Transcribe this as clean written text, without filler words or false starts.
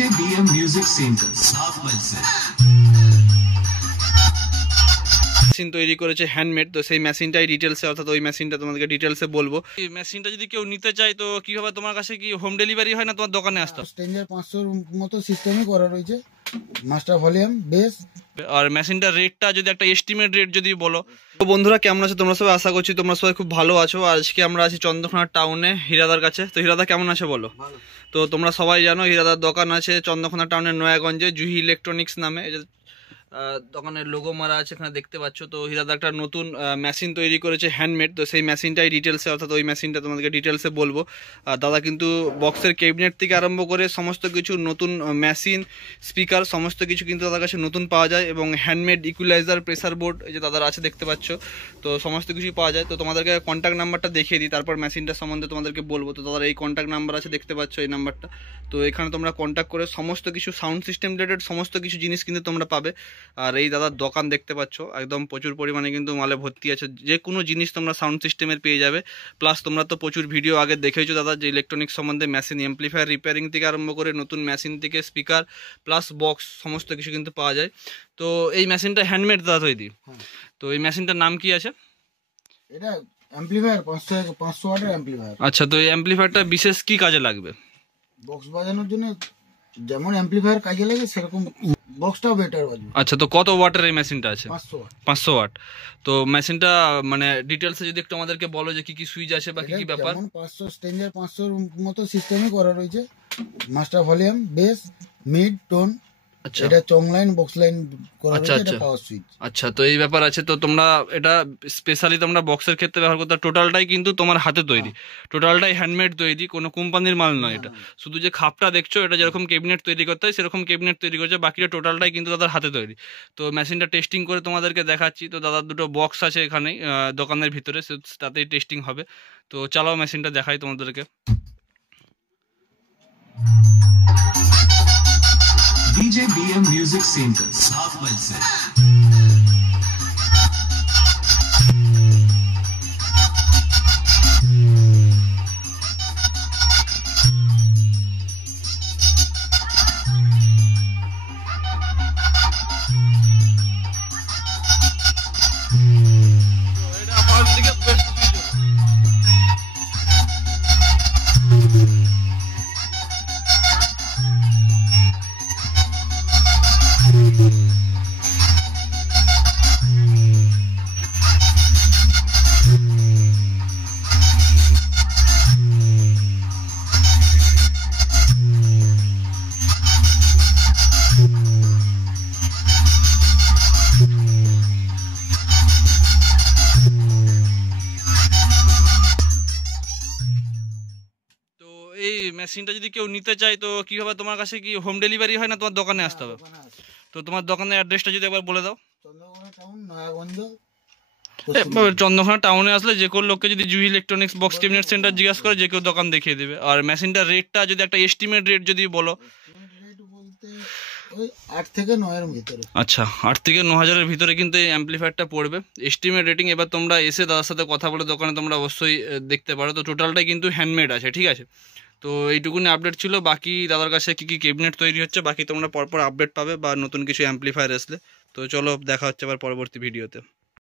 BJBM Music Center, South Mileside। Machine তৈরি করেছে handmade, তো সেই মেশিনটাই ডিটেলসে, অর্থাৎ ওই মেশিনটা তোমাদেরকে ডিটেলসে বলবো। এই মেশিনটা যদি কেউ নিতে চায় তো কিভাবে, তোমার কাছে কি হোম ডেলিভারি হয় না তোমার দোকানে আসতে হবে? স্ট্রেঞ্জার 500 মতো সিস্টেমই করা রয়েছে, মাস্টার ভলিউম বেস। আর মেশিনটার রেটটা যদি একটা এস্টিমেট রেট যদি বলো। তো বন্ধুরা কেমন আছো তোমরা সবাই? আশা করছি তোমরা সবাই খুব ভালো আছো। আজকে আমরা আছি চন্দ্রকোনা টাউনে হিরাদার কাছে। তো হিরাদা কেমন আছে বলো? তো তোমরা সবাই জানো হিরাদার দোকান আছে চন্দ্রকোনা টাউনের নয়াগঞ্জে, জুহি ইলেকট্রনিক্স নামে। দোকানের লোগো মারা আছে, এখানে দেখতে পাচ্ছ। তো হিরাদা একটা নতুন মেশিন তৈরি করেছে হ্যান্ডমেড, তো সেই মেশিনটাই ডিটেলসে, অর্থাৎ ওই মেশিনটা তোমাদেরকে ডিটেলসে বলবো। দাদা কিন্তু বক্সের ক্যাবিনেট থেকে আরম্ভ করে সমস্ত কিছু নতুন, মেশিন, স্পিকার, সমস্ত কিছু কিন্তু দাদার কাছে নতুন পাওয়া যায়। এবং হ্যান্ডমেড ইকুয়ালাইজার, প্রেসার বোর্ড, এই যে দাদার আছে দেখতে পাচ্ছ, তো সমস্ত কিছুই পাওয়া যায়। তো তোমাদেরকে কন্ট্যাক্ট নাম্বারটা দেখিয়ে দিই, তারপর মেশিনটা সম্বন্ধে তোমাদেরকে বলবো। তো দাদার এই কন্ট্যাক্ট নাম্বার আছে দেখতে পাচ্ছ, এই নাম্বারটা। তো এখানে তোমরা কন্ট্যাক্ট করে সমস্ত কিছু সাউন্ড সিস্টেম রিলেটেড সমস্ত কিছু জিনিস কিন্তু তোমরা পাবে। আর এই দাদার দোকান দেখতে পাচ্ছ একদম প্রচুর পরিমাণে কিন্তু মালে ভর্তি আছে, যে কোনো জিনিস তোমরা সাউন্ড সিস্টেমের পেয়ে যাবে। প্লাস তোমরা তো প্রচুর ভিডিও আগে দেখেছো দাদা, যে ইলেকট্রনিক্স সম্বন্ধে, মেশিন, এমপ্লিফায়ার রিপেয়ারিং থেকে আরম্ভ করে নতুন মেশিন থেকে স্পিকার প্লাস বক্স সমস্ত কিছু কিন্তু পাওয়া যায়। তো এই মেশিনটা হ্যান্ডমেড দাদা তৈরি। তো এই মেশিনটার নাম কি আছে? এটা অ্যাম্পলিফায়ার 500 ওয়াটের অ্যাম্পলিফায়ার। আচ্ছা, তো এই অ্যাম্পলিফায়ারটা বিশেষ কি কাজে লাগবে? বক্স বাজানোর জন্য যেমন অ্যাম্পলিফায়ার কাজে লাগে সেরকম বক্সটাও বেটার বাজবে। আচ্ছা, তো কত ওয়াটের এই মেশিনটা আছে? 500 ওয়াট। 500 ওয়াট। তো মেশিনটা মানে ডিটেলসে যদি একটু আমাদেরকে বলো যে কি কি সুইচ আছে বা কি কি ব্যাপার। যেমন 500 স্ট্রেঞ্জার 500 মতো সিস্টেমই করা রয়েছে, master volume base mid tone. আচ্ছা, এটা চং লাইন বক্স লাইন করা আচ্ছা, রয়েছে, আচ্ছা। এটা পাওয়ার সুইচ। আচ্ছা, তো এই ব্যাপার আছে। তো তোমরা এটা স্পেশালি তোমরা বক্সের ক্ষেত্রে ব্যবহার করতে, টোটালটাই কিন্তু তোমার হাতে তৈরি, টোটালটাই হ্যান্ডমেড তৈরি, কোনো কোম্পানির মাল নয় এটা। শুধু যে খাপটা দেখছো, এটা যেরকম ক্যাবিনেট তৈরি করতে হয় সেরকম ক্যাবিনেট তৈরি করছে, বাকিটা টোটালটাই কিন্তু দাদার হাতে তৈরি। তো মেশিনটা টেস্টিং করে তোমাদেরকে দেখাচ্ছি। তো দাদার দুটো বক্স আছে এখানে দোকানের ভিতরে, তাতেই টেস্টিং হবে। তো চালাও মেশিনটা দেখাই তোমাদেরকে। BJBM Music Center, South Mileside। এই মেশিনটা যদি কেউ নিতে চায় তো কিভাবে, তোমার কাছে কি হোম ডেলিভারি হয় না তোমার দোকানে আসতে হবে? তো তোমার দোকানের অ্যাড্রেসটা যদি একবার বলে দাও। চন্দ্রকোনা টাউন নয়াগঞ্জ। চন্দ্রকোনা টাউনে আসলে যে কোনো লোককে যদি Juhi electronics box cabinet centre জিজ্ঞাসা করে, যে কেউ দোকান দেখিয়ে দেবে। আর মেশিনটার রেটটা যদি একটা এস্টিমেট রেট যদি বলো। ওই 8 থেকে 9 এর ভিতরে। আচ্ছা, 8 থেকে 9,000-এর ভিতরে কিন্তু এই অ্যাম্পলিফায়ারটা পড়বে, এস্টিমেট রেটিং। এবার তোমরা এসে দাদার সাথে কথা বলে দোকানে তোমরা অবশ্যই দেখতে পারো। তো টোটালটাই কিন্তু হ্যান্ডমেড আছে, ঠিক আছে। তো এইটুকুনি আপডেট ছিল। বাকি দাদার কাছে কী কী ক্যাবিনেট তৈরি হচ্ছে বাকি তোমরা পরপর আপডেট পাবে, বা নতুন কিছু অ্যাম্পলিফায়ার আসলে। তো চলো দেখা হচ্ছে আবার পরবর্তী ভিডিওতে।